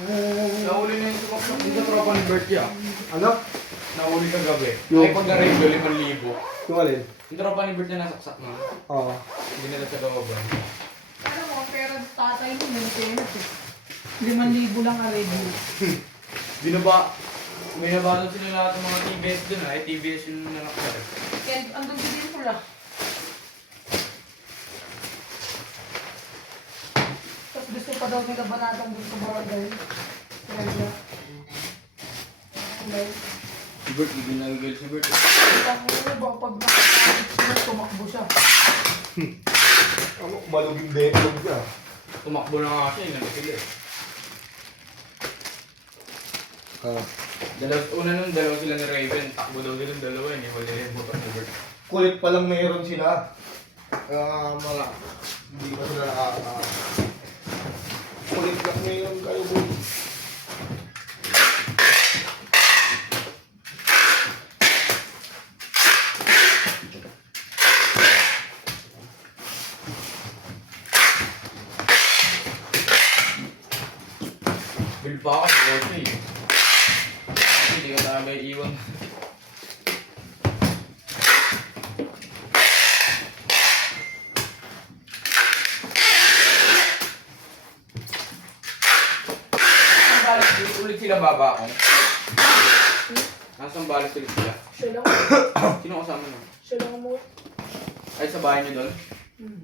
Nahuli na yung sumaksak dun sa tropa ni Bert ya. Ano? Nahuli kagabi. Yung- Ay pagka-radio, 5,000. Yung alin? Yung tropa ni Bert na nasaksak na. Oo. Hindi nila sa looban. Ano mo, pera ng tatay mo, maintenance eh. 5,000 lang ang radio. Binaba sila lahat ng mga TBS dun ay TBS yung nanaksak. Kaya andun din pula. Tapos gusto pa daw nila banatang dun sa barangay. Kaya Si Bert, hindi nagigil si Bert. ang ulo ba pag nakakakit tumakbo siya. Ano? Maluging betlog siya. Tumakbo na nga siya, nagigil eh. Dalawa sila ni Raven, takbo daw silang dalawa, hindi wala yung motor ni Bert. Kulit pa lang mayroon sila. Mga hindi pa sila kulit lang mayroon kayo po. Build pa ako, Bert eh. Hindi ka talaga iiwan. Ulit sila baba ako. Nasaan balas ulit sila? Siya lang. Sino kasama na? Siya lang mo. Ay sa bahay niyo doon? Hmm.